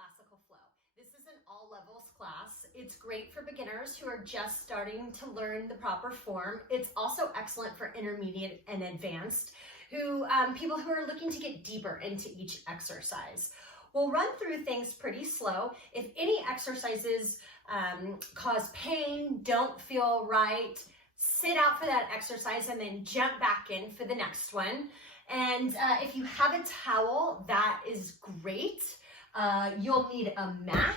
Classical Flow. This is an all levels class. It's great for beginners who are just starting to learn the proper form. It's also excellent for intermediate and advanced, people who are looking to get deeper into each exercise. We'll run through things pretty slow. If any exercises cause pain, don't feel right, sit out for that exercise and then jump back in for the next one. And if you have a towel, that is great. You'll need a mat.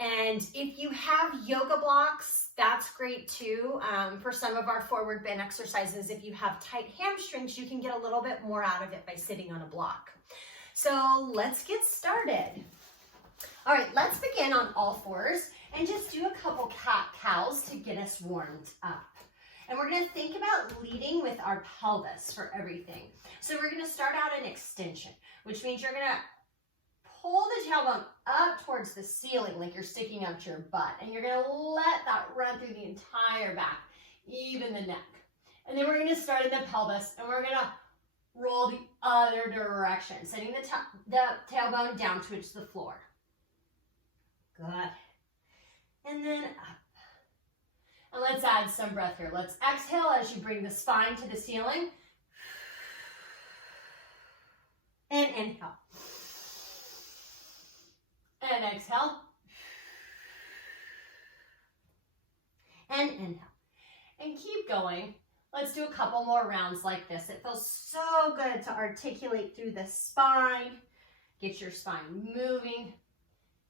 And if you have yoga blocks, that's great too. For some of our forward bend exercises, if you have tight hamstrings, you can get a little bit more out of it by sitting on a block. So let's get started. All right, let's begin on all fours and just do a couple cat-cows to get us warmed up. And we're gonna think about leading with our pelvis for everything. So we're gonna start out in extension, which means you're gonna pull the tailbone up towards the ceiling like you're sticking out your butt. And you're gonna let that run through the entire back, even the neck. And then we're gonna start in the pelvis and we're gonna roll the other direction, sending the tailbone down towards the floor. Good. And then up. And let's add some breath here. Let's exhale as you bring the spine to the ceiling. And inhale. And exhale. And inhale. And keep going. Let's do a couple more rounds like this. It feels so good to articulate through the spine. Get your spine moving.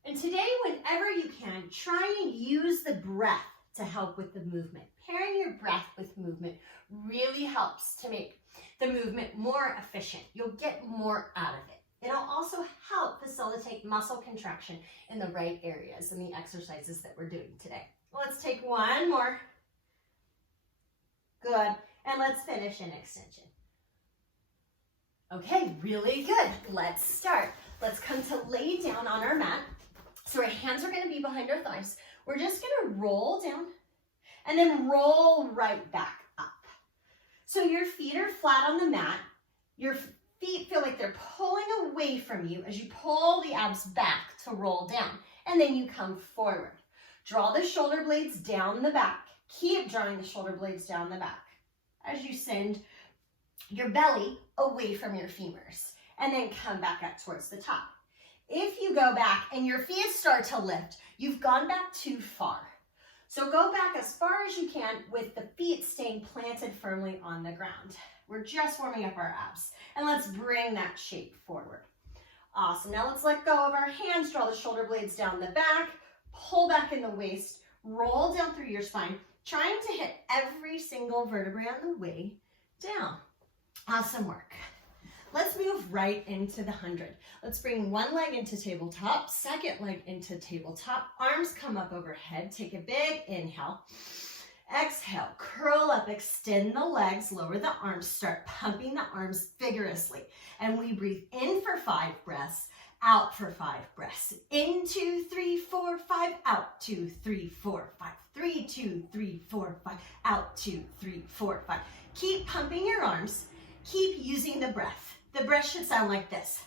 And today, whenever you can, try and use the breath to help with the movement. Pairing your breath with movement really helps to make the movement more efficient. You'll get more out of it. It'll also help facilitate muscle contraction in the right areas in the exercises that we're doing today. Let's take one more. Good. And let's finish in extension. Okay, really good. Let's start. Let's come to lay down on our mat. So our hands are going to be behind our thighs. We're just going to roll down and then roll right back up. So your feet are flat on the mat. Your feet feel like they're pulling away from you as you pull the abs back to roll down. And then you come forward. Draw the shoulder blades down the back. Keep drawing the shoulder blades down the back as you send your belly away from your femurs. And then come back up towards the top. If you go back and your feet start to lift, you've gone back too far. So go back as far as you can with the feet staying planted firmly on the ground. We're just warming up our abs. And let's bring that shape forward. Awesome. Now let's let go of our hands, draw the shoulder blades down the back, pull back in the waist, roll down through your spine, trying to hit every single vertebrae on the way down. Awesome work. Let's move right into the 100. Let's bring one leg into tabletop, second leg into tabletop. Arms come up overhead. Take a big inhale. Exhale, curl up, extend the legs, lower the arms, start pumping the arms vigorously. And we breathe in for 5 breaths, out for 5 breaths. In 2, 3, 4, 5, out 2, 3, 4, 5. 3, 2, 3, 4, 5, out 2, 3, 4, 5. Keep pumping your arms. Keep using the breath. The breath should sound like this.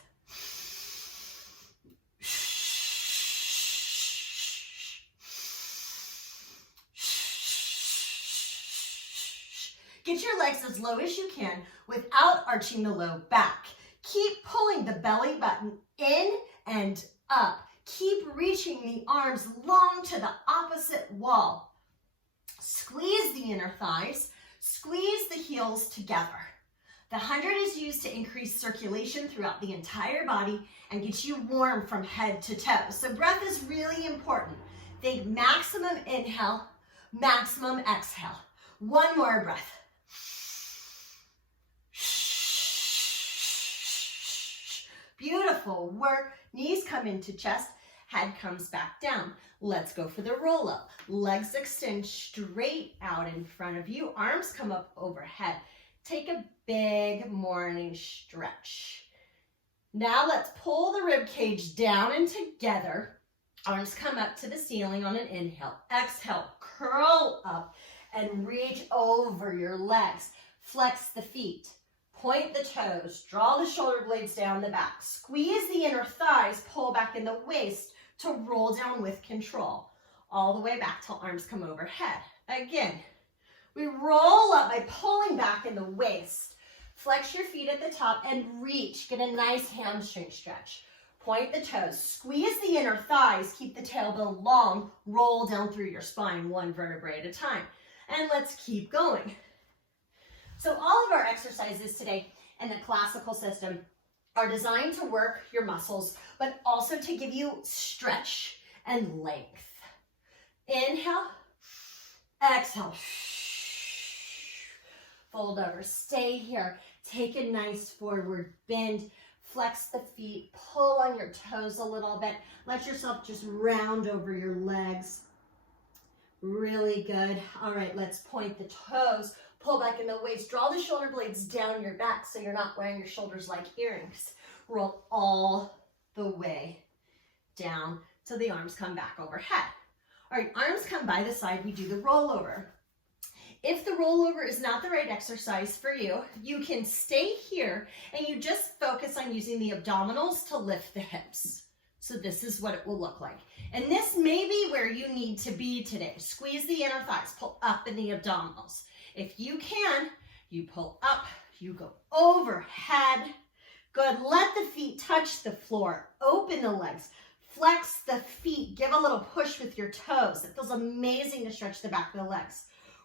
Get your legs as low as you can without arching the low back. Keep pulling the belly button in and up. Keep reaching the arms long to the opposite wall. Squeeze the inner thighs. Squeeze the heels together. The 100 is used to increase circulation throughout the entire body and get you warm from head to toe. So breath is really important. Think maximum inhale, maximum exhale. One more breath. Beautiful work. Knees come into chest, head comes back down. Let's go for the roll up. Legs extend straight out in front of you. Arms come up overhead. Take a big morning stretch. Now let's pull the rib cage down and together. Arms come up to the ceiling on an inhale. Exhale, curl up and reach over your legs. Flex the feet. Point the toes, draw the shoulder blades down the back. Squeeze the inner thighs, pull back in the waist to roll down with control. All the way back till arms come overhead. Again, we roll up by pulling back in the waist. Flex your feet at the top and reach. Get a nice hamstring stretch. Point the toes, squeeze the inner thighs, keep the tailbone long, roll down through your spine, one vertebrae at a time. And let's keep going. So all of our exercises today in the classical system are designed to work your muscles, but also to give you stretch and length. Inhale, exhale. Fold over, stay here. Take a nice forward bend. Flex the feet, pull on your toes a little bit. Let yourself just round over your legs. Really good. All right, let's point the toes. Pull back in the waist. Draw the shoulder blades down your back so you're not wearing your shoulders like earrings. Roll all the way down till the arms come back overhead. All right, arms come by the side. We do the rollover. If the rollover is not the right exercise for you, you can stay here and you just focus on using the abdominals to lift the hips. So this is what it will look like. And this may be where you need to be today. Squeeze the inner thighs, pull up in the abdominals. If you can, you pull up, you go overhead. Good, let the feet touch the floor. Open the legs, flex the feet. Give a little push with your toes. It feels amazing to stretch the back of the legs.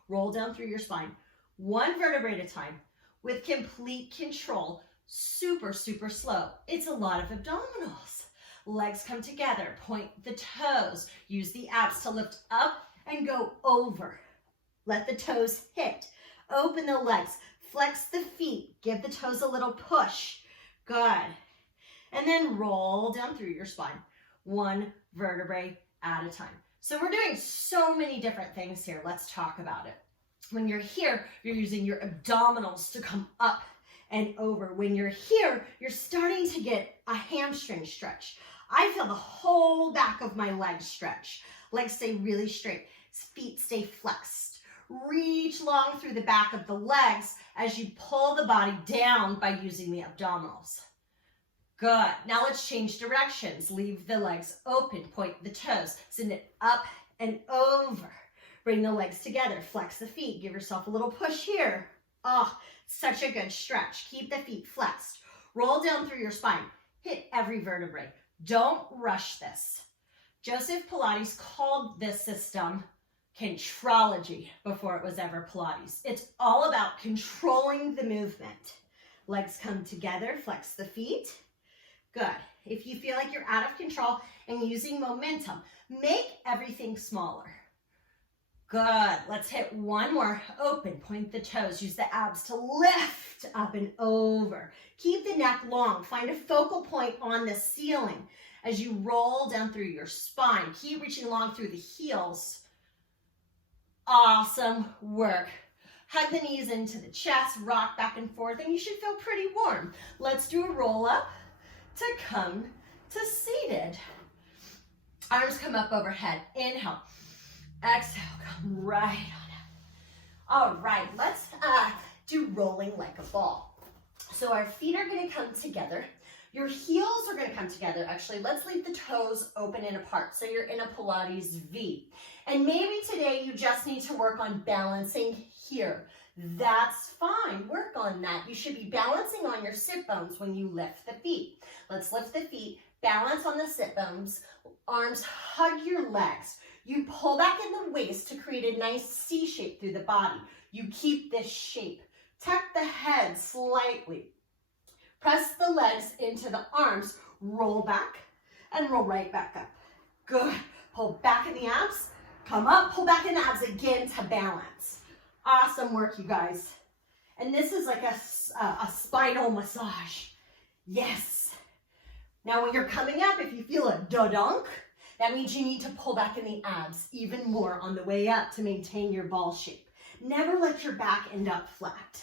Roll down through your spine, one vertebrae at a time with complete control. Super, super slow. It's a lot of abdominals. Legs come together, point the toes. Use the abs to lift up and go over. Let the toes hit. Open the legs, flex the feet. Give the toes a little push. Good. And then roll down through your spine, one vertebrae at a time. So we're doing so many different things here. Let's talk about it. When you're here, you're using your abdominals to come up and over. When you're here, you're starting to get a hamstring stretch. I feel the whole back of my legs stretch. Legs stay really straight. Feet stay flexed. Reach long through the back of the legs as you pull the body down by using the abdominals. Good. Now let's change directions. Leave the legs open. Point the toes. Send it up and over. Bring the legs together. Flex the feet. Give yourself a little push here. Oh, such a good stretch. Keep the feet flexed. Roll down through your spine. Hit every vertebrae. Don't rush this. Joseph Pilates called this system contrology before it was ever Pilates. It's all about controlling the movement. Legs come together. Flex the feet. Good. If you feel like you're out of control and using momentum, make everything smaller. Good. Let's hit one more. Open. Point the toes. Use the abs to lift up and over. Keep the neck long. Find a focal point on the ceiling as you roll down through your spine. Keep reaching long through the heels. Awesome work. Hug the knees into the chest. Rock back and forth, and you should feel pretty warm. Let's do a roll up to come to seated. Arms come up overhead. Inhale. Exhale. Come right on up. All right. Let's do rolling like a ball. So our feet are going to come together. Your heels are going to come together. Actually, let's leave the toes open and apart. So you're in a Pilates V. And maybe today you just need to work on balancing here. That's fine. Work on that. You should be balancing on your sit bones when you lift the feet. Let's lift the feet, balance on the sit bones, arms hug your legs. You pull back in the waist to create a nice C shape through the body. You keep this shape. Tuck the head slightly. Press the legs into the arms, roll back and roll right back up. Good. Pull back in the abs, come up, pull back in the abs again to balance. Awesome work, you guys. And this is like a spinal massage. Yes. Now when you're coming up, if you feel a da-dunk, that means you need to pull back in the abs even more on the way up to maintain your ball shape. Never let your back end up flat.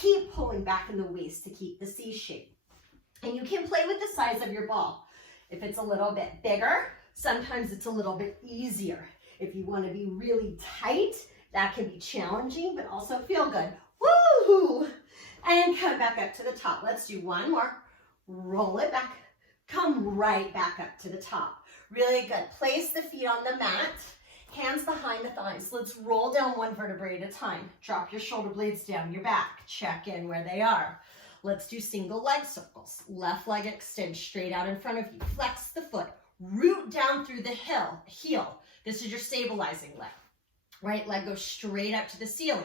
Keep pulling back in the waist to keep the C shape. And you can play with the size of your ball. If it's a little bit bigger, sometimes it's a little bit easier. If you want to be really tight, that can be challenging, but also feel good. Woo! And come back up to the top. Let's do one more. Roll it back. Come right back up to the top. Really good. Place the feet on the mat. Hands behind the thighs. Let's roll down one vertebrae at a time. Drop your shoulder blades down your back. Check in where they are. Let's do single leg circles. Left leg extends straight out in front of you. Flex the foot. Root down through the heel. This is your stabilizing leg. Right leg goes straight up to the ceiling.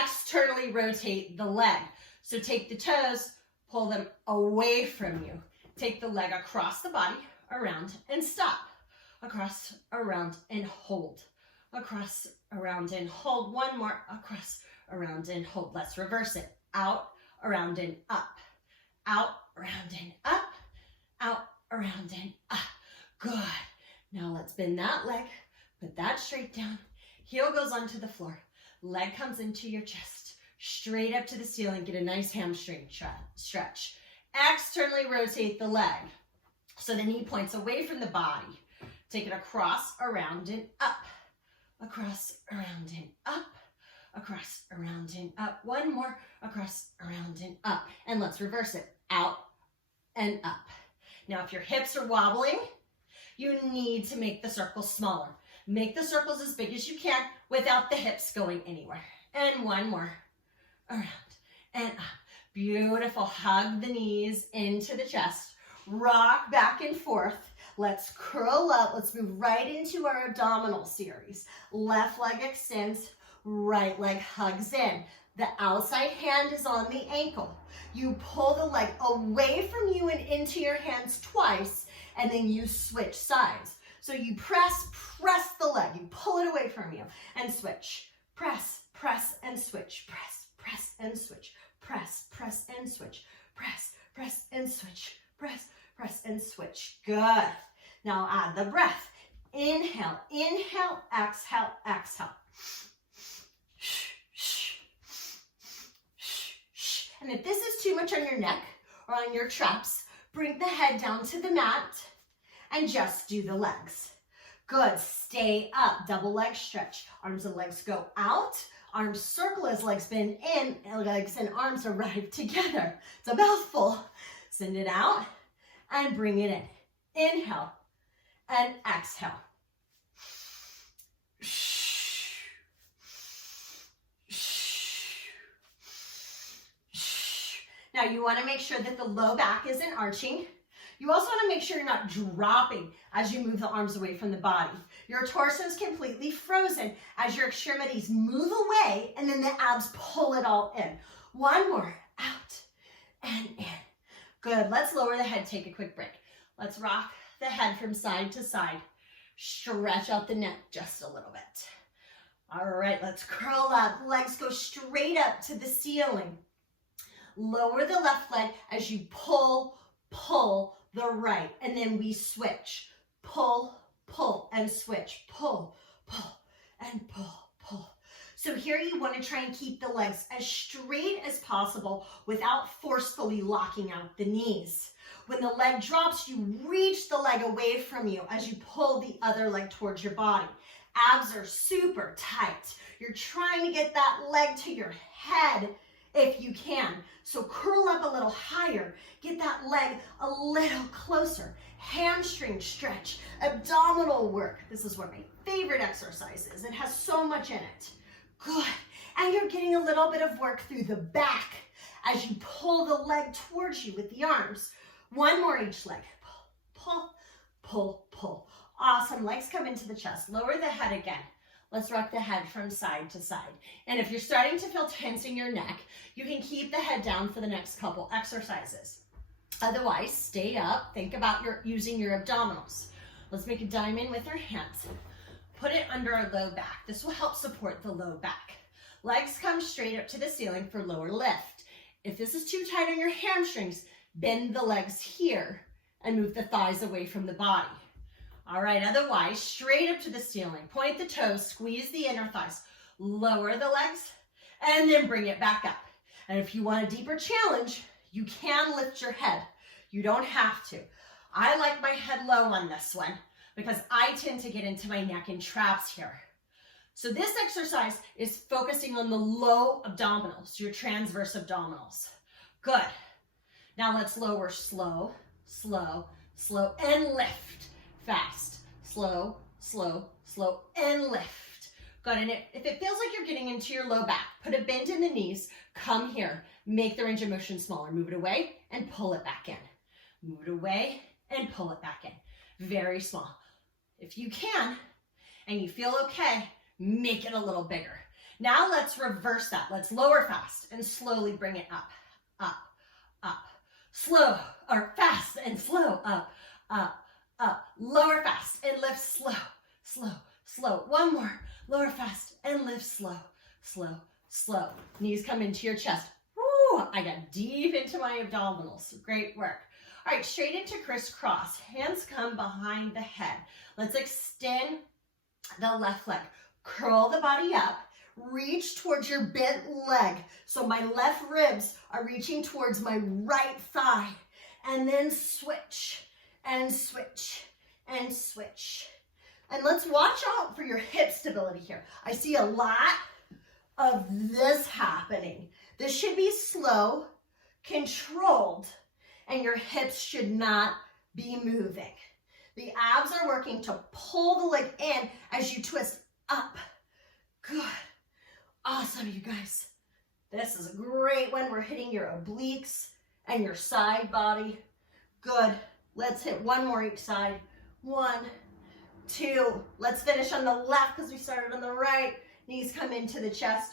Externally rotate the leg. So take the toes, pull them away from you. Take the leg across the body, around and stop. Across, around and hold. Across, around and hold. One more. Across, around and hold. Let's reverse it. Out, around and up. Out, around and up. Out, around and up. Good. Now let's bend that leg. Put that straight down. Heel goes onto the floor. Leg comes into your chest. Straight up to the ceiling. Get a nice hamstring stretch. Externally rotate the leg. So the knee points away from the body. Take it across, around, and up. Across, around, and up. Across, around, and up. One more. Across, around, and up. And let's reverse it. Out and up. Now, if your hips are wobbling, you need to make the circles smaller. Make the circles as big as you can without the hips going anywhere. And one more. Around and up. Beautiful. Hug the knees into the chest. Rock back and forth. Let's curl up. Let's move right into our abdominal series. Left leg extends. Right leg hugs in. The outside hand is on the ankle. You pull the leg away from you and into your hands twice, and then you switch sides. So you press the leg. You pull it away from you and switch. Press and switch. Press and switch. Press and switch. Press and switch. Press and switch. Good. Now add the breath. Inhale, exhale, exhale. And if this is too much on your neck or on your traps, bring the head down to the mat and just do the legs. Good. Stay up. Double leg stretch. Arms and legs go out. Arms circle as legs bend in, and legs and arms arrive together. It's a mouthful. Send it out and bring it in. Inhale and exhale. Now you want to make sure that the low back isn't arching. You also want to make sure you're not dropping as you move the arms away from the body. Your torso is completely frozen as your extremities move away and then the abs pull it all in. One more. Out and in. Good. Let's lower the head. Take a quick break. Let's rock the head from side to side. Stretch out the neck just a little bit. All right. Let's curl up. Legs go straight up to the ceiling. Lower the left leg as you pull the right, and then we switch. Pull, and switch. Pull, and pull. So here you want to try and keep the legs as straight as possible without forcefully locking out the knees. When the leg drops, you reach the leg away from you as you pull the other leg towards your body. Abs are super tight. You're trying to get that leg to your head if you can. So curl up a little higher. Get that leg a little closer. Hamstring stretch, abdominal work. This is one of my favorite exercises. It has so much in it. Good. And you're getting a little bit of work through the back as you pull the leg towards you with the arms. One more each leg. Pull. Awesome. Legs come into the chest. Lower the head again. Let's rock the head from side to side. And if you're starting to feel tense in your neck, you can keep the head down for the next couple exercises. Otherwise, stay up. Think about using your abdominals. Let's make a diamond with our hands. Put it under our low back. This will help support the low back. Legs come straight up to the ceiling for lower lift. If this is too tight on your hamstrings, bend the legs here and move the thighs away from the body. All right, otherwise, straight up to the ceiling. Point the toes, squeeze the inner thighs, lower the legs, and then bring it back up. And if you want a deeper challenge, you can lift your head. You don't have to. I like my head low on this one because I tend to get into my neck and traps here. So this exercise is focusing on the low abdominals, your transverse abdominals. Good. Now let's lower slow, slow, slow, and lift. Fast. Slow, slow, slow, and lift. Good. And if it feels like you're getting into your low back, put a bend in the knees. Come here. Make the range of motion smaller. Move it away and pull it back in. Move it away and pull it back in. Very small. If you can, and you feel okay, make it a little bigger. Now let's reverse that. Let's lower fast and slowly bring it up, up, up. Slow, or fast and slow, up, up, up. Lower fast and lift slow, slow, slow. One more. Lower fast and lift slow, slow, slow. Knees come into your chest. Woo, I got deep into my abdominals. Great work. All right, straight into crisscross. Hands come behind the head. Let's extend the left leg. Curl the body up. Reach towards your bent leg. So my left ribs are reaching towards my right thigh. And then switch and switch and switch. And let's watch out for your hip stability here. I see a lot of this happening. This should be slow, controlled, and your hips should not be moving. The abs are working to pull the leg in as you twist up. Good. Awesome, you guys. This is a great one. We're hitting your obliques and your side body. Good. Let's hit one more each side. 1, 2. Let's finish on the left because we started on the right. Knees come into the chest.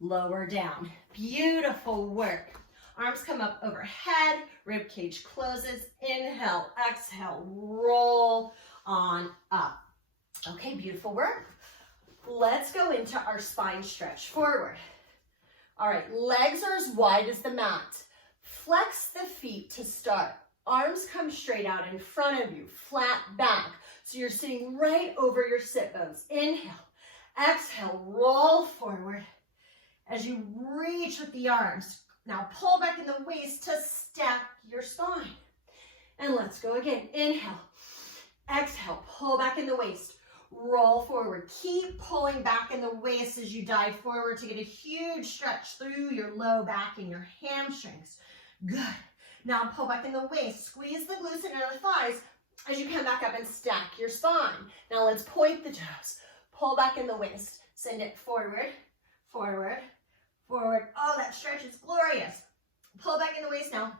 Lower down. Beautiful work. Arms come up overhead. Rib cage closes. Inhale, exhale, roll on up. Okay, beautiful work. Let's go into our spine stretch forward. All right, legs are as wide as the mat. Flex the feet to start. Arms come straight out in front of you, flat back. So you're sitting right over your sit bones. Inhale, exhale, roll forward as you reach with the arms. Now pull back in the waist to stack your spine. And let's go again. Inhale, exhale, pull back in the waist. Roll forward. Keep pulling back in the waist as you dive forward to get a huge stretch through your low back and your hamstrings. Good. Now pull back in the waist. Squeeze the glutes and inner thighs as you come back up and stack your spine. Now let's point the toes. Pull back in the waist. Send it forward, forward, forward. Oh, that stretch is glorious. Pull back in the waist now.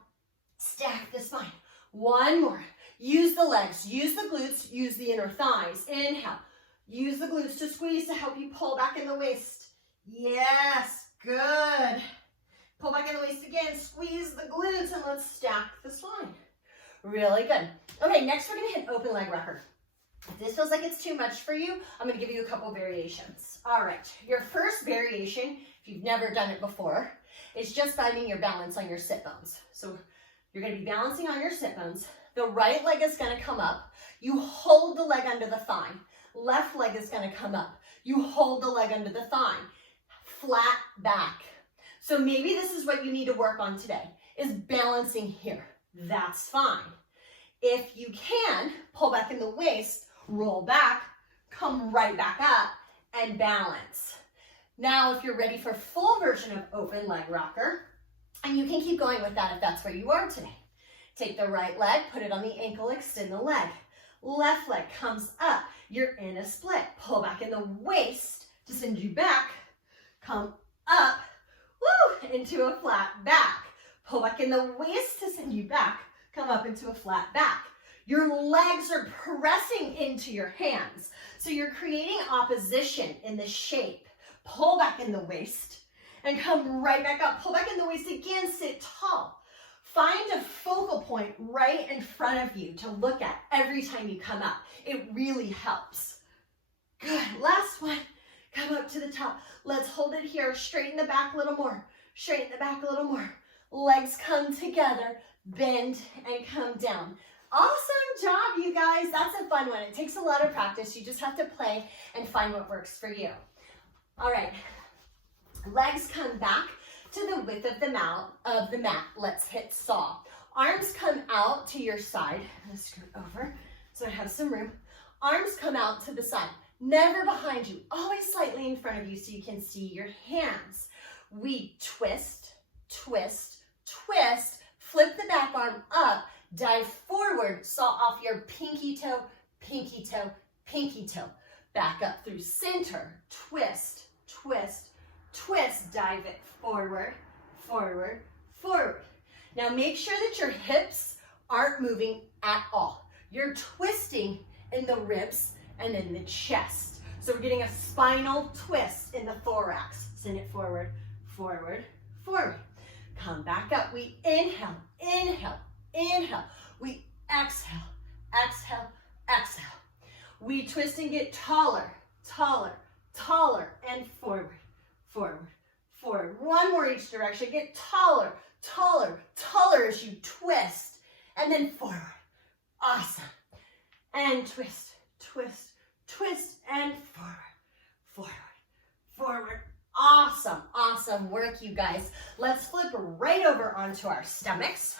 Stack the spine. One more. Use the legs, use the glutes, use the inner thighs. Inhale. Use the glutes to squeeze to help you pull back in the waist. Yes, good. Pull back in the waist again, squeeze the glutes, and let's stack the spine. Really good. Okay, next we're gonna hit open leg rocker. If this feels like it's too much for you, I'm gonna give you a couple variations. All right, your first variation, if you've never done it before, is just finding your balance on your sit bones. So you're gonna be balancing on your sit bones. The right leg is gonna come up. You hold the leg under the thigh. Left leg is gonna come up. You hold the leg under the thigh. Flat back. So maybe this is what you need to work on today, is balancing here. That's fine. If you can, pull back in the waist, roll back, come right back up, and balance. Now, if you're ready for full version of open leg rocker, and you can keep going with that if that's where you are today. Take the right leg, put it on the ankle, extend the leg. Left leg comes up. You're in a split. Pull back in the waist to send you back. Come up, woo, into a flat back. Pull back in the waist to send you back. Come up into a flat back. Your legs are pressing into your hands. So you're creating opposition in the shape. Pull back in the waist and come right back up. Pull back in the waist again, sit tall. Find a focal point right in front of you to look at every time you come up. It really helps. Good. Last one. Come up to the top. Let's hold it here. Straighten the back a little more. Straighten the back a little more. Legs come together. Bend and come down. Awesome job, you guys. That's a fun one. It takes a lot of practice. You just have to play and find what works for you. All right. Legs come back to the width of the mat. Let's hit saw. Arms come out to your side. I'm gonna scoot over so I have some room. Arms come out to the side. Never behind you, always slightly in front of you so you can see your hands. We twist, twist, twist, flip the back arm up, dive forward, saw off your pinky toe, pinky toe, pinky toe. Back up through center, twist, twist, twist, dive it forward, forward, forward. Now make sure that your hips aren't moving at all. You're twisting in the ribs and in the chest. So we're getting a spinal twist in the thorax. Send it forward, forward, forward. Come back up. We inhale, inhale, inhale. We exhale, exhale, exhale. We twist and get taller, taller, taller, and forward, forward, forward. One more each direction. Get taller, taller, taller as you twist, and then forward. Awesome. And twist, twist, twist, and forward, forward, forward. Awesome, awesome work, you guys. Let's flip right over onto our stomachs.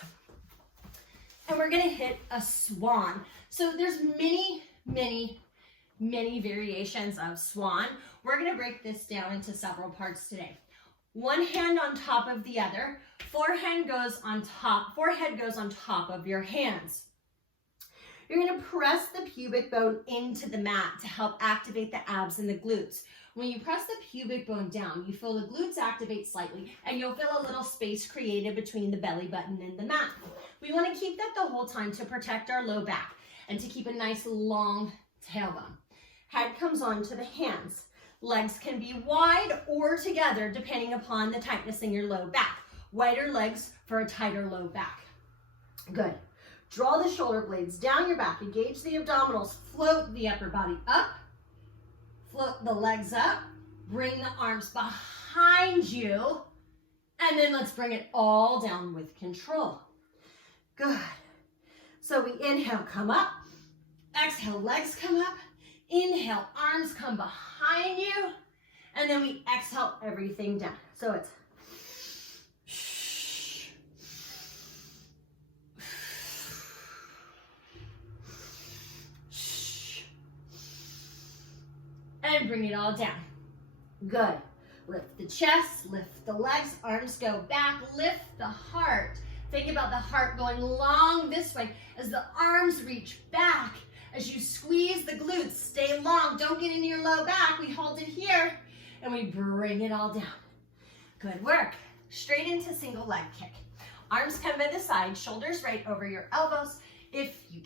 And we're gonna hit a swan. So there's many variations of swan. We're gonna break this down into several parts today. One hand on top of the other. Forehead goes on top of your hands. You're gonna press the pubic bone into the mat to help activate the abs and the glutes. When you press the pubic bone down, you feel the glutes activate slightly, and you'll feel a little space created between the belly button and the mat. We wanna keep that the whole time to protect our low back and to keep a nice long tailbone. Head comes onto the hands. Legs can be wide or together depending upon the tightness in your low back. Wider legs for a tighter low back. Good. Draw the shoulder blades down your back. Engage the abdominals. Float the upper body up. Float the legs up. Bring the arms behind you. And then let's bring it all down with control. Good. So we inhale, come up. Exhale, legs come up. Inhale, arms come behind you. And then we exhale everything down. So it's and bring it all down. Good. Lift the chest, lift the legs, arms go back, lift the heart. Think about the heart going long this way as the arms reach back. As you squeeze the glutes, stay long. Don't get into your low back. We hold it here and we bring it all down. Good work. Straight into single leg kick. Arms come by the side, shoulders right over your elbows. If you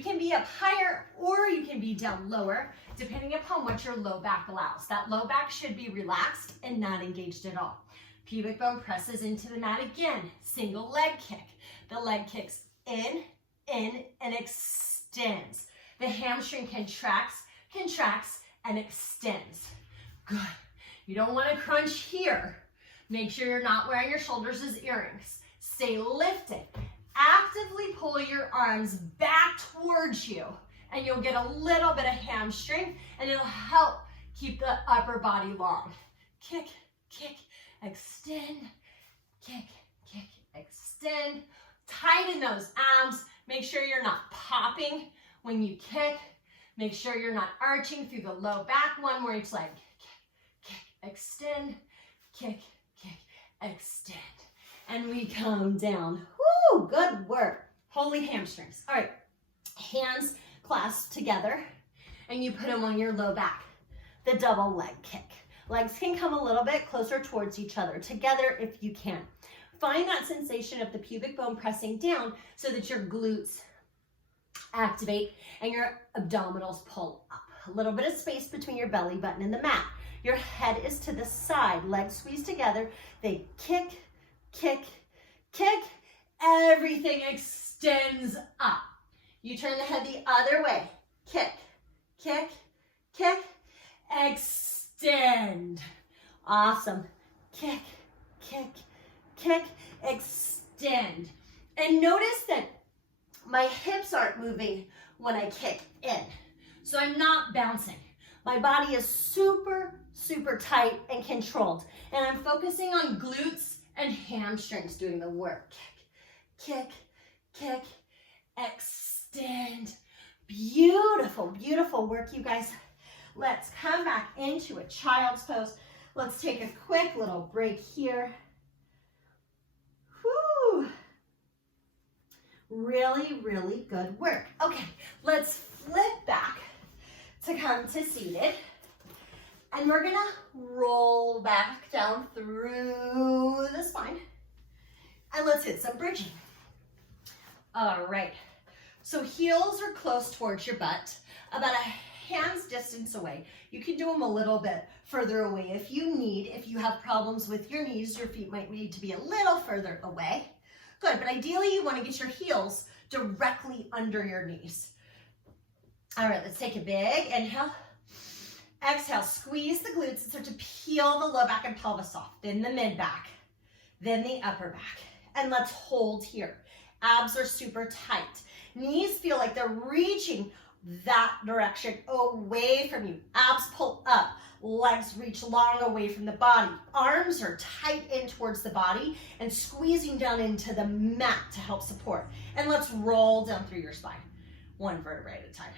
can be up higher or you can be down lower, depending upon what your low back allows. That low back should be relaxed and not engaged at all. Pubic bone presses into the mat again. Single leg kick. The leg kicks in, and extends. The hamstring contracts, and extends. Good. You don't want to crunch here. Make sure you're not wearing your shoulders as earrings. Stay lifted. Actively pull your arms back towards you, and you'll get a little bit of hamstring, and it'll help keep the upper body long. Kick, kick, extend, kick, kick, extend. Tighten those abs. Make sure you're not popping when you kick. Make sure you're not arching through the low back. One more each leg. Kick, kick, extend, kick, kick, extend. And we come down. Woo, good work. Holy hamstrings. All right, hands clasped together, and you put them on your low back. The double leg kick. Legs can come a little bit closer towards each other, together if you can. Find that sensation of the pubic bone pressing down so that your glutes activate and your abdominals pull up. A little bit of space between your belly button and the mat. Your head is to the side, legs squeeze together. They kick, kick, kick. Everything extends up. You turn the head the other way. Kick, kick, kick, extend. Awesome. Kick, kick, kick, extend. And notice that my hips aren't moving when I kick in. So I'm not bouncing. My body is super, super tight and controlled. And I'm focusing on glutes and hamstrings doing the work. Kick, kick, kick, extend. Beautiful, beautiful work, you guys. Let's come back into a child's pose. Let's take a quick little break here. Whew. Really, really good work. Okay, let's flip back to come to seated. And we're gonna roll back down through the spine. And let's hit some bridging. All right, so heels are close towards your butt, about a hand's distance away. You can do them a little bit further away if you need. If you have problems with your knees, your feet might need to be a little further away. Good, but ideally you want to get your heels directly under your knees. All right, let's take a big inhale. Exhale, squeeze the glutes and start to peel the low back and pelvis off, then the mid back, then the upper back. And let's hold here. Abs are super tight. Knees feel like they're reaching that direction away from you. Abs pull up, legs reach long away from the body. Arms are tight in towards the body and squeezing down into the mat to help support. And let's roll down through your spine, one vertebrae at a time.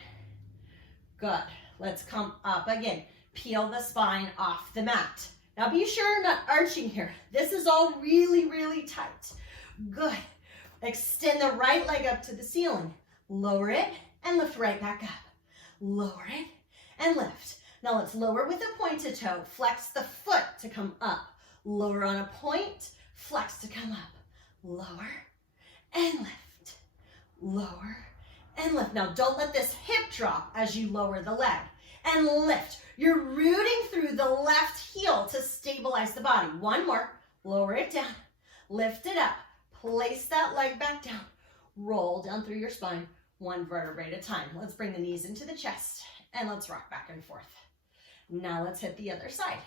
Good. Let's come up again. Peel the spine off the mat. Now be sure you're not arching here. This is all really, really tight. Good. Extend the right leg up to the ceiling. Lower it and lift right back up. Lower it and lift. Now let's lower with a pointed toe. Flex the foot to come up. Lower on a point. Flex to come up. Lower and lift. Lower and lift. Now don't let this hip drop as you lower the leg. And lift. You're rooting through the left heel to stabilize the body. One more. Lower it down. Lift it up. Place that leg back down. Roll down through your spine, one vertebrae at a time. Let's bring the knees into the chest and let's rock back and forth. Now let's hit the other side.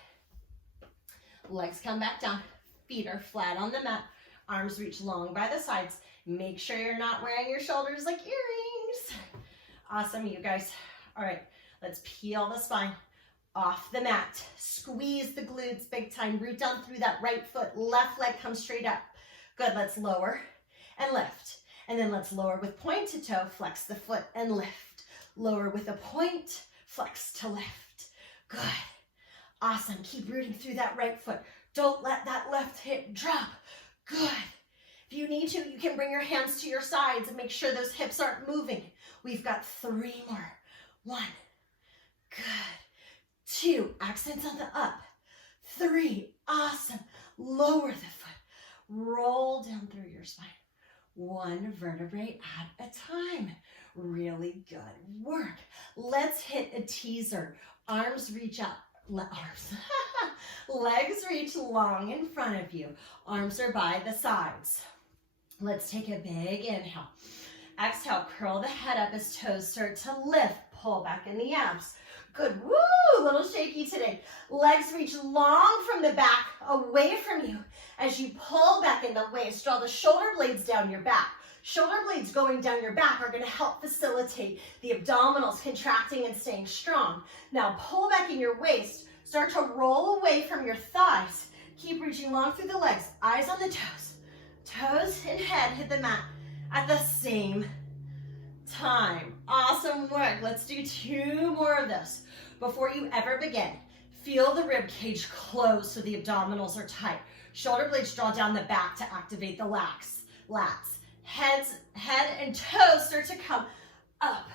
Legs come back down. Feet are flat on the mat. Arms reach long by the sides. Make sure you're not wearing your shoulders like earrings. Awesome, you guys. All right, let's peel the spine off the mat. Squeeze the glutes big time. Root down through that right foot. Left leg comes straight up. Good, let's lower and lift. And then let's lower with pointed toe, flex the foot and lift. Lower with a point, flex to lift. Good. Awesome. Keep rooting through that right foot. Don't let that left hip drop. Good. If you need to, you can bring your hands to your sides and make sure those hips aren't moving. We've got 3 more. 1. Good. 2. Accents on the up. 3. Awesome. Lower the foot. Roll down through your spine. 1 vertebrae at a time. Really good work. Let's hit a teaser. Arms reach up. Legs reach long in front of you. Arms are by the sides. Let's take a big inhale. Exhale, curl the head up as toes start to lift. Pull back in the abs. Good. Woo! A little shaky today. Legs reach long from the back, away from you. As you pull back in the waist, draw the shoulder blades down your back. Shoulder blades going down your back are going to help facilitate the abdominals contracting and staying strong. Now pull back in your waist. Start to roll away from your thighs. Keep reaching long through the legs. Eyes on the toes. Toes and head hit the mat at the same time. Awesome work. Let's do 2 more of this. Before you ever begin, feel the rib cage close so the abdominals are tight. Shoulder blades draw down the back to activate the lats. Head and toes start to come up.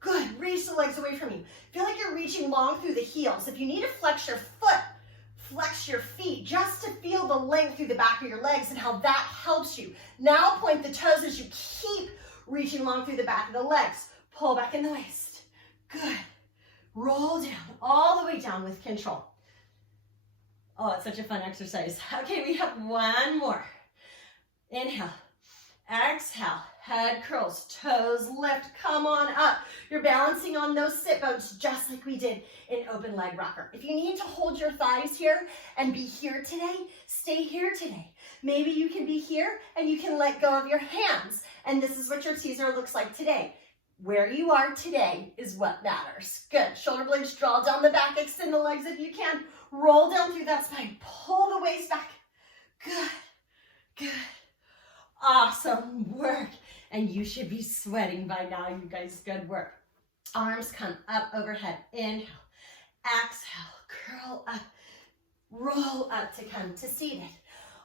Good. Reach the legs away from you. Feel like you're reaching long through the heels. If you need to flex your foot, flex your feet just to feel the length through the back of your legs and how that helps you. Now point the toes as you keep reaching long through the back of the legs. Pull back in the waist. Good. Roll down, all the way down with control. Oh, it's such a fun exercise. Okay, we have 1 more. Inhale. Exhale. Head curls, toes lift, come on up. You're balancing on those sit bones just like we did in open leg rocker. If you need to hold your thighs here and be here today, stay here today. Maybe you can be here and you can let go of your hands. And this is what your teaser looks like today. Where you are today is what matters. Good. Shoulder blades draw down the back, extend the legs if you can. Roll down through that spine. Pull the waist back. Good. Good. Awesome work. And you should be sweating by now, you guys. Good work. Arms come up overhead. Inhale. exhale, curl up, roll up to come to seated.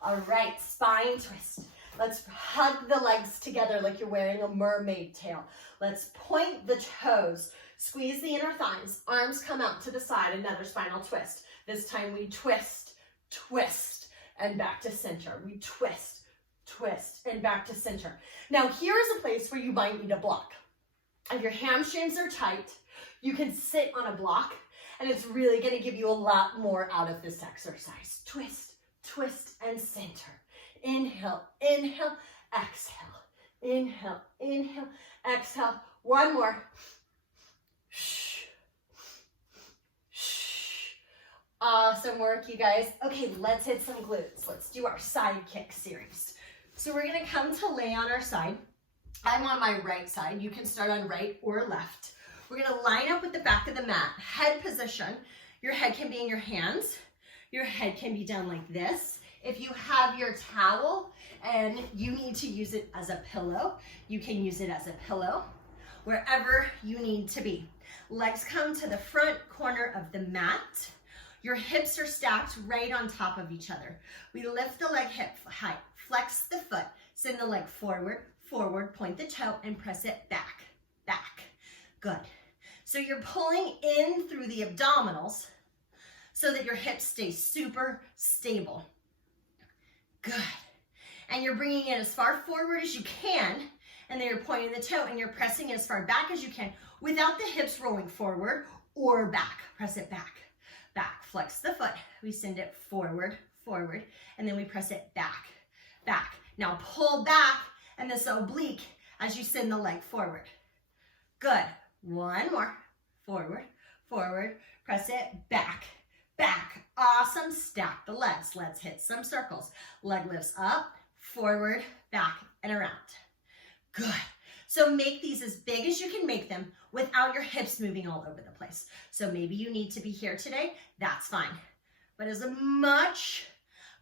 All right, spine twist. Let's hug the legs together like you're wearing a mermaid tail. Let's point the toes, squeeze the inner thighs, arms come out to the side, another spinal twist. This time we twist, twist, and back to center. We twist, twist, and back to center. Now here's a place where you might need a block. If your hamstrings are tight, you can sit on a block, and it's really gonna give you a lot more out of this exercise. Twist, twist, and center. Inhale, inhale, exhale. Inhale, inhale, exhale. One more. Shh. Shh. Awesome work, you guys. Okay, let's hit some glutes. Let's do our side kick series. So we're gonna come to lay on our side. I'm on my right side. You can start on right or left. We're gonna line up with the back of the mat. Head position. Your head can be in your hands. Your head can be down like this. If you have your towel and you need to use it as a pillow, you can use it as a pillow, wherever you need to be. Legs come to the front corner of the mat. Your hips are stacked right on top of each other. We lift the leg hip height, flex the foot, send the leg forward, forward, point the toe, and press it back, back. Good. So you're pulling in through the abdominals so that your hips stay super stable. Good. And you're bringing it as far forward as you can, and then you're pointing the toe and you're pressing it as far back as you can without the hips rolling forward or back. Press it back, back. Flex the foot. We send it forward, forward, and then we press it back, back. Now pull back and this oblique as you send the leg forward. Good. One more. Forward, forward. Press it back, back. Awesome. Stack the legs. Let's hit some circles. Leg lifts up, forward, back, and around. Good. So make these as big as you can make them without your hips moving all over the place. So maybe you need to be here today. That's fine. But as much,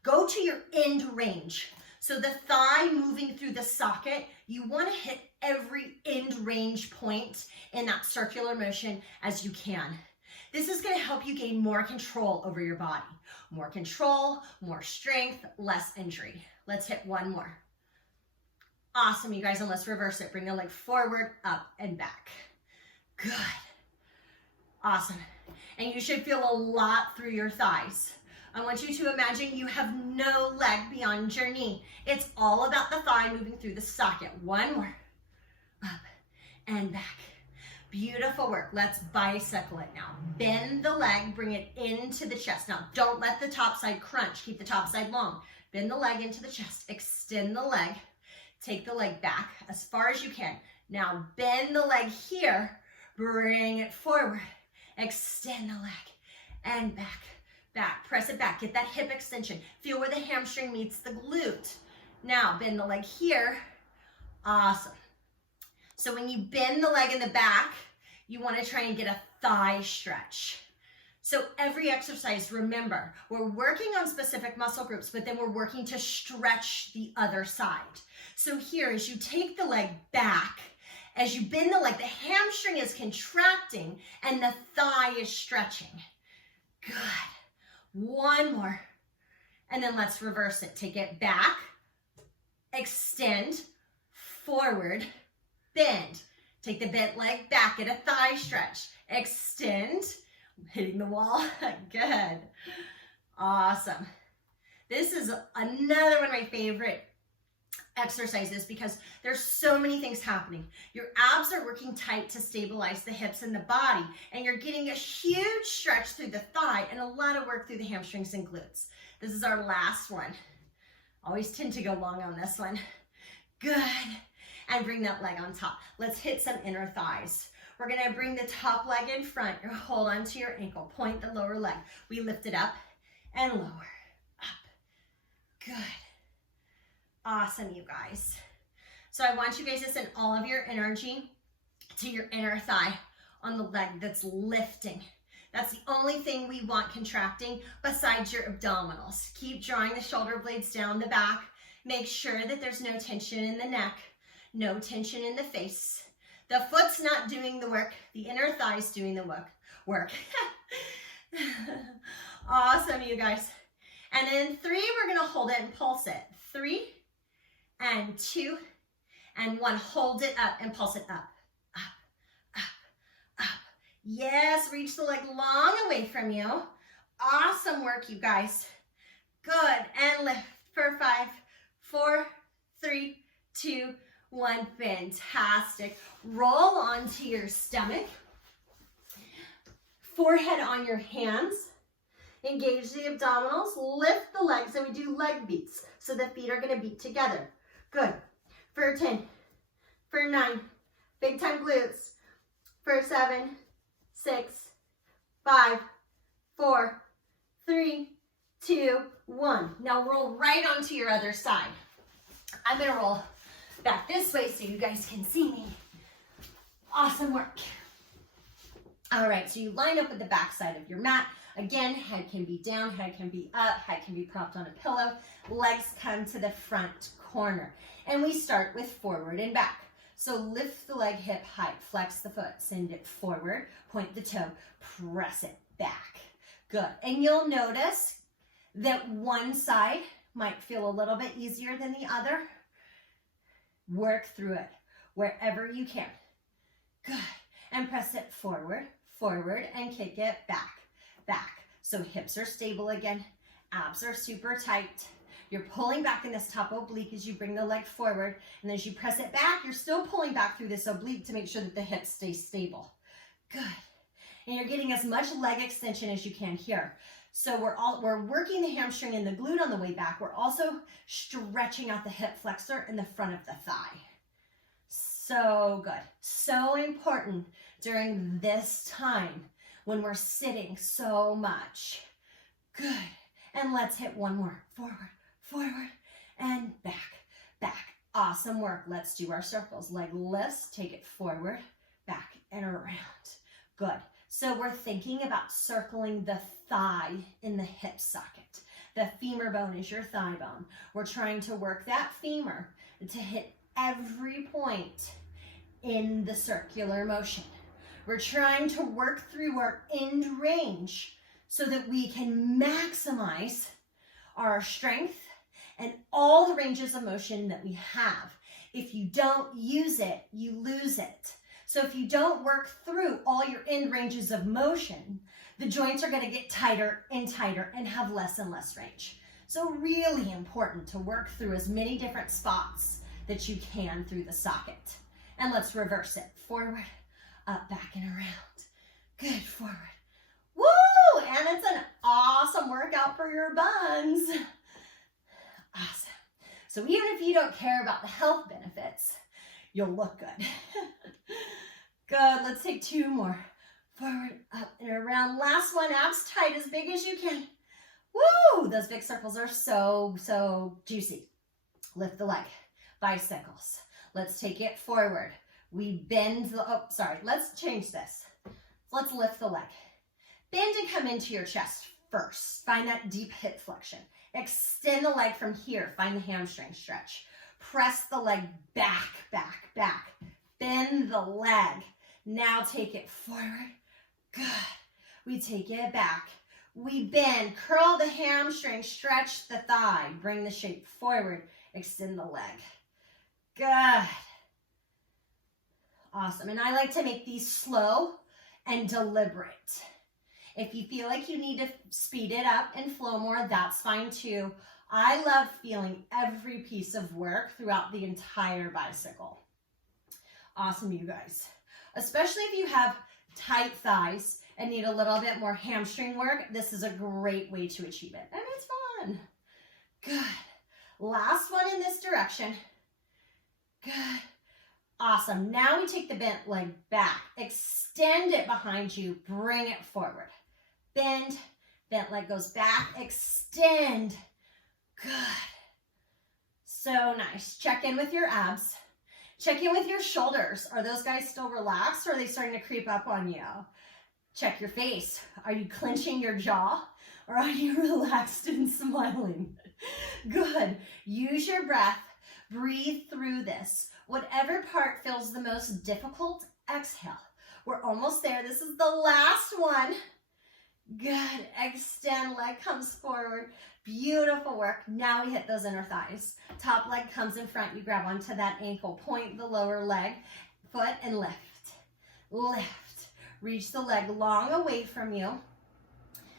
go to your end range. So the thigh moving through the socket, you want to hit every end range point in that circular motion as you can. This is going to help you gain more control over your body. More control, more strength, less injury. Let's hit one more. Awesome, you guys, and let's reverse it. Bring the leg forward, up, and back. Good. Awesome. And you should feel a lot through your thighs. I want you to imagine you have no leg beyond your knee. It's all about the thigh moving through the socket. One more. Up and back. Beautiful work. Let's bicycle it now. Bend the leg, bring it into the chest. Now, don't let the top side crunch. Keep the top side long. Bend the leg into the chest. Extend the leg. Take the leg back as far as you can. Now, bend the leg here. Bring it forward. Extend the leg and back, back. Press it back. Get that hip extension. Feel where the hamstring meets the glute. Now, bend the leg here. Awesome. So when you bend the leg in the back, you want to try and get a thigh stretch. So every exercise, remember, we're working on specific muscle groups, but then we're working to stretch the other side. So here, as you take the leg back, as you bend the leg, the hamstring is contracting and the thigh is stretching. Good. One more. And then let's reverse it. Take it back, extend, forward, bend. Take the bent leg back, get a thigh stretch. Extend, hitting the wall. Good. Awesome. This is another one of my favorite exercises because there's so many things happening. Your abs are working tight to stabilize the hips and the body, and you're getting a huge stretch through the thigh and a lot of work through the hamstrings and glutes. This is our last one. Always tend to go long on this one. Good. And bring that leg on top. Let's hit some inner thighs. We're gonna bring the top leg in front. You hold onto your ankle, point the lower leg. We lift it up and lower, up. Good. Awesome, you guys. So I want you guys to send all of your energy to your inner thigh on the leg that's lifting. That's the only thing we want contracting besides your abdominals. Keep drawing the shoulder blades down the back. Make sure that there's no tension in the neck. No tension in the face. The foot's not doing the work. The inner thigh's doing the work. Awesome, you guys. And in 3, we're gonna hold it and pulse it. 3 and 2 and 1. Hold it up and pulse it up, up, up, up. Yes, reach the leg long away from you. Awesome work, you guys. Good, and lift for 5, 4, 3, 2, 1. Fantastic. Roll onto your stomach. Forehead on your hands. Engage the abdominals. Lift the legs, and we do leg beats. So the feet are going to beat together. Good. For 10, for 9, big time glutes. For 7, 6, 5, 4, 3, 2, 1. Now roll right onto your other side. I'm going to roll back this way so you guys can see me. Awesome work. All right, so you line up with the back side of your mat. Again, head can be down, head can be up, head can be propped on a pillow. Legs come to the front corner. And we start with forward and back. So lift the leg hip height, flex the foot, send it forward, point the toe, press it back. Good. And you'll notice that one side might feel a little bit easier than the other. Work through it wherever you can. Good. And press it forward, forward, and kick it back, back. So hips are stable again. Abs are super tight. You're pulling back in this top oblique as you bring the leg forward. And as you press it back, you're still pulling back through this oblique to make sure that the hips stay stable. Good. And you're getting as much leg extension as you can here. So we're working the hamstring and the glute on the way back. We're also stretching out the hip flexor in the front of the thigh. So good. So important during this time when we're sitting so much. Good. And let's hit one more. Forward, forward, and back, back. Awesome work. Let's do our circles. Leg lifts, take it forward, back, and around. Good. So we're thinking about circling the thigh in the hip socket. The femur bone is your thigh bone. We're trying to work that femur to hit every point in the circular motion. We're trying to work through our end range so that we can maximize our strength and all the ranges of motion that we have. If you don't use it, you lose it. So if you don't work through all your end ranges of motion, the joints are going to get tighter and have less and less range. So really important to work through as many different spots that you can through the socket. And let's reverse it. Forward, up, back, and around. Good, forward. Woo! And it's an awesome workout for your buns. Awesome. So even if you don't care about the health benefits, you'll look good. Good, let's take 2 more. Forward, up, and around. Last one, abs tight, as big as you can. Woo! Those big circles are so juicy. Lift the leg, bicycles. Let's take it forward. We bend the, let's change this. Let's lift the leg. Bend and come into your chest first. Find that deep hip flexion. Extend the leg from here. Find the hamstring stretch. Press the leg back, back, back. Bend the leg. Now take it forward. Good. We take it back. We bend. Curl the hamstring. Stretch the thigh. Bring the shape forward. Extend the leg. Good. Awesome. And I like to make these slow and deliberate. If you feel like you need to speed it up and flow more, that's fine too. I love feeling every piece of work throughout the entire bicycle. Awesome, you guys. Especially if you have tight thighs and need a little bit more hamstring work, this is a great way to achieve it. And it's fun. Good. Last one in this direction. Good. Awesome. Now we take the bent leg back. Extend it behind you. Bring it forward. Bend. Bent leg goes back. Extend. Good. So nice. Check in with your abs. Check in with your shoulders. Are those guys still relaxed or are they starting to creep up on you? Check your face. Are you clenching your jaw or are you relaxed and smiling? Good. Use your breath. Breathe through this. Whatever part feels the most difficult, exhale. We're almost there. This is the last one. Good. Extend, leg comes forward. Beautiful work. Now we hit those inner thighs. Top leg comes in front. You grab onto that ankle. Point the lower leg, foot, and lift. Lift. Reach the leg long away from you.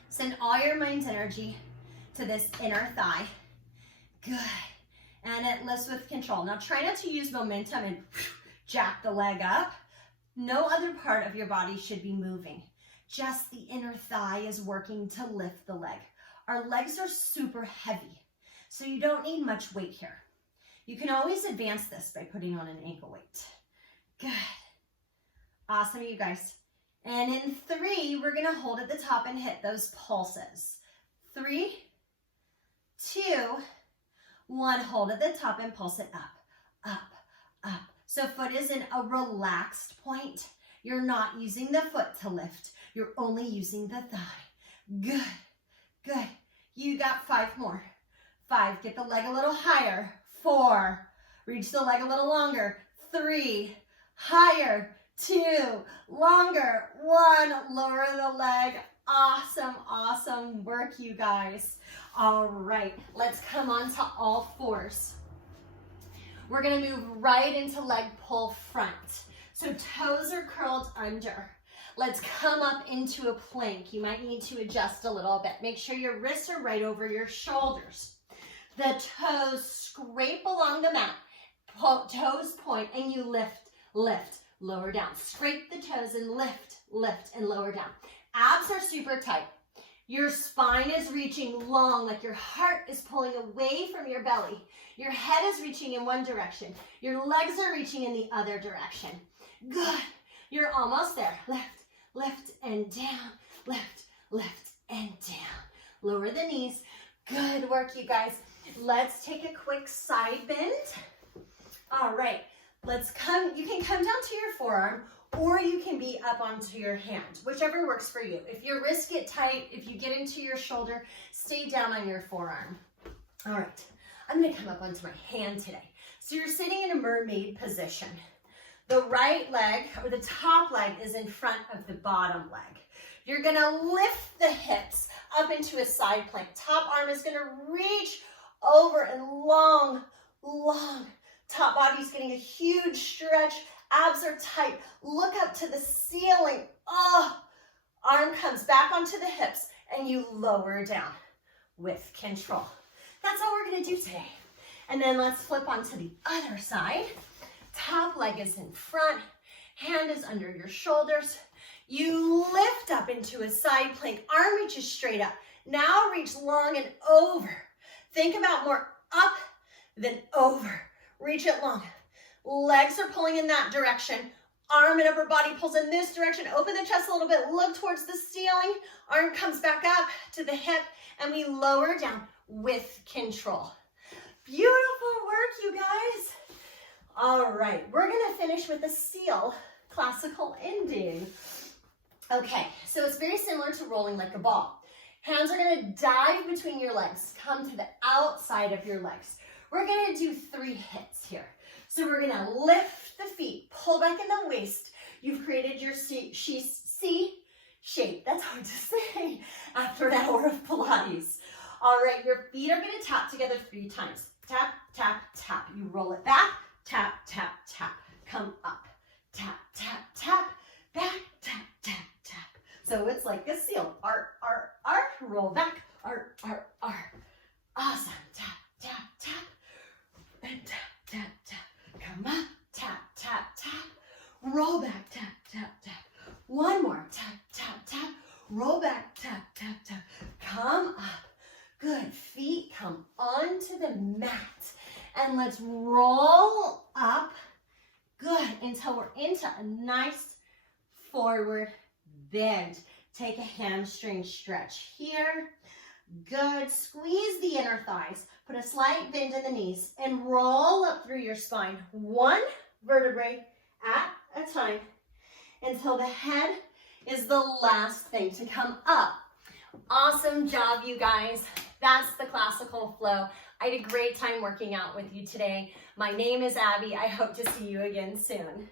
Send all your mind's energy to this inner thigh. Good. And it lifts with control. Now try not to use momentum and jack the leg up. No other part of your body should be moving. Just the inner thigh is working to lift the leg. Our legs are super heavy, so you don't need much weight here. You can always advance this by putting on an ankle weight. Good. Awesome, you guys. And in 3, we're gonna hold at the top and hit those pulses. 3, 2, 1, hold at the top and pulse it up, up, up. So foot is in a relaxed point. You're not using the foot to lift. You're only using the thigh. Good, good. You got 5 more. 5, get the leg a little higher. 4, reach the leg a little longer. 3, higher. 2, longer. 1, lower the leg. Awesome, awesome work, you guys. All right, let's come on to all 4s. We're gonna move right into leg pull front. So toes are curled under. Let's come up into a plank. You might need to adjust a little bit. Make sure your wrists are right over your shoulders. The toes scrape along the mat. Toes point and you lift, lift, lower down. Scrape the toes and lift, lift, and lower down. Abs are super tight. Your spine is reaching long, like your heart is pulling away from your belly. Your head is reaching in one direction. Your legs are reaching in the other direction. Good. You're almost there. Lift, lift, and down. Lift, lift, and down. Lower the knees. Good work, you guys. Let's take a quick side bend. All right. You can come down to your forearm, or you can be up onto your hand, whichever works for you. If your wrists get tight, if you get into your shoulder, stay down on your forearm. All right, I'm gonna come up onto my hand today. So you're sitting in a mermaid position. The right leg, or the top leg, is in front of the bottom leg. You're gonna lift the hips up into a side plank. Top arm is gonna reach over and long, long. Top body's getting a huge stretch. Abs are tight. Look up to the ceiling. Oh, arm comes back onto the hips and you lower down with control. That's all we're gonna do today. And then let's flip onto the other side. Top leg is in front, hand is under your shoulders. You lift up into a side plank, arm reaches straight up. Now reach long and over. Think about more up than over. Reach it long. Legs are pulling in that direction. Arm and upper body pulls in this direction. Open the chest a little bit. Look towards the ceiling. Arm comes back up to the hip and we lower down with control. Beautiful work, you guys. All right, we're gonna finish with a seal classical ending. Okay, so it's very similar to rolling like a ball. Hands are gonna dive between your legs. Come to the outside of your legs. We're gonna do 3 hits here. So we're gonna lift the feet, pull back in the waist. You've created your C shape. That's hard to say after an hour of Pilates. All right, your feet are gonna tap together 3 times. Tap, tap, tap. You roll it back, tap, tap, tap. Come up, tap, tap, tap. Back, tap, tap, tap. So it's like a seal. Arc, arc, arc. Roll back, arc, arc, arc. Awesome. Tap, tap, tap. And tap, tap, tap. Come up, tap, tap, tap. Roll back, tap, tap, tap. One more, tap, tap, tap. Roll back, tap, tap, tap. Come up. Good. Feet come onto the mat. And let's roll up. Good. Until we're into a nice forward bend. Take a hamstring stretch here. Good. Squeeze the inner thighs. Put a slight bend in the knees and roll up through your spine. 1 vertebrae at a time until the head is the last thing to come up. Awesome job, you guys. That's the classical flow. I had a great time working out with you today. My name is Abby. I hope to see you again soon.